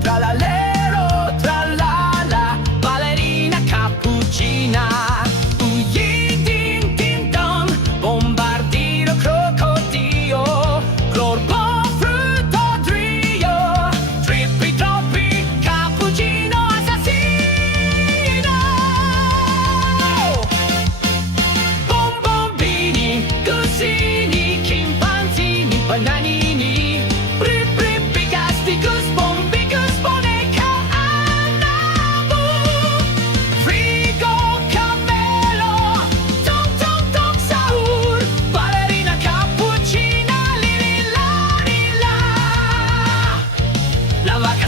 tralalero, tralala, ballerina cappuccina. Yin din din dong, bombardiro crocodilo, corpo frutto trio, trippi troppi, cappuccino assassino. Bonbonini, cusini, chimpanzini, bananini, brippi, gusbombi, gusboneca, annabu, frigo, cammello, tom tom tom sahur, ballerina cappuccina, lili la. La vaca